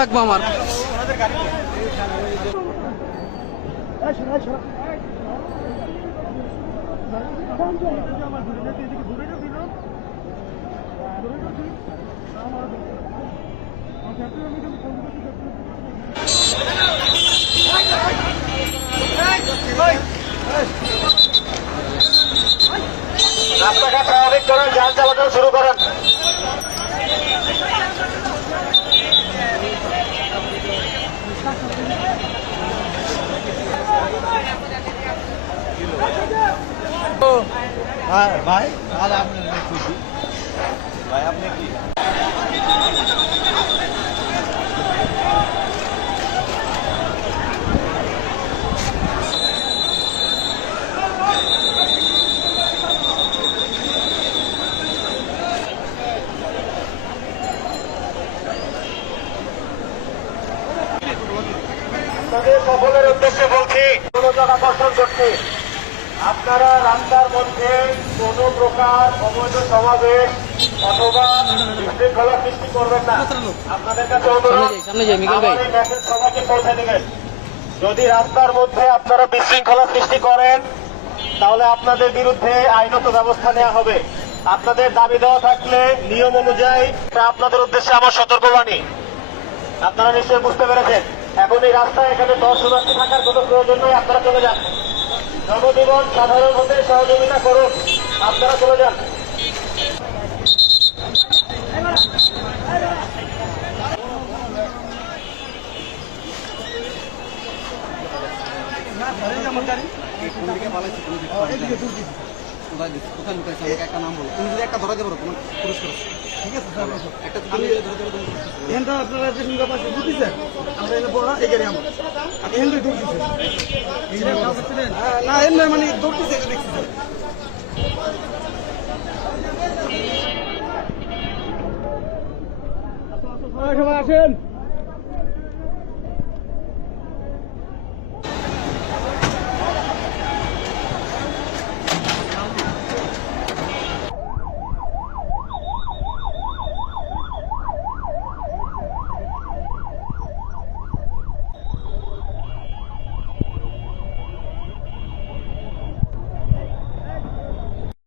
লাগবে আমার। রাস্তাঘাট স্বাভাবিক করেন, যান চলাচল শুরু করেন। ভাই আর আপনি খুশি ভাই, আপনি কি সকলের উদ্দেশ্যে বলছি, মনোযোগ আকর্ষণ করছি, আপনারা রাস্তার মধ্যে কোন প্রকার অবৈধ সমাবেশ অথবা বিশৃঙ্খলা সৃষ্টি করবেন না। আপনাদের কাছে অনুরোধ, আমার এই মেসেজ সবাইকে পৌঁছে দিবেন। যদি রাস্তার মধ্যে আপনারা বিশৃঙ্খলা সৃষ্টি করেন তাহলে আপনাদের বিরুদ্ধে আইনত ব্যবস্থা নেওয়া হবে। আপনাদের দাবি দেওয়া থাকলে নিয়ম অনুযায়ী আপনাদের উদ্দেশ্যে আমার সতর্কবাণী। আপনারা নিশ্চয়ই বুঝতে পেরেছেন। এখন এই রাস্তায় এখানে দর্শনার্থী থাকার কোনো প্রয়োজন নয়, আপনারা চলে যান। জনজীবন সাধারণ হতে সহযোগিতা করুন, আপনারা চলে যান। একটা নাম বলো, তুমি যদি একটা ধরা যাবো তোমার পুরস্কার, ঠিক আছে? একটা তুমি এখানটা আপনারা যে সুন্দর পাশে বুঝতেছেন, আমরা এখানে বড় এই গাড়ি আমার এখান থেকে ঢুকতেছে না, এমনি মানে দৌড়তেছে, দেখতেছে। সবাই আসেন।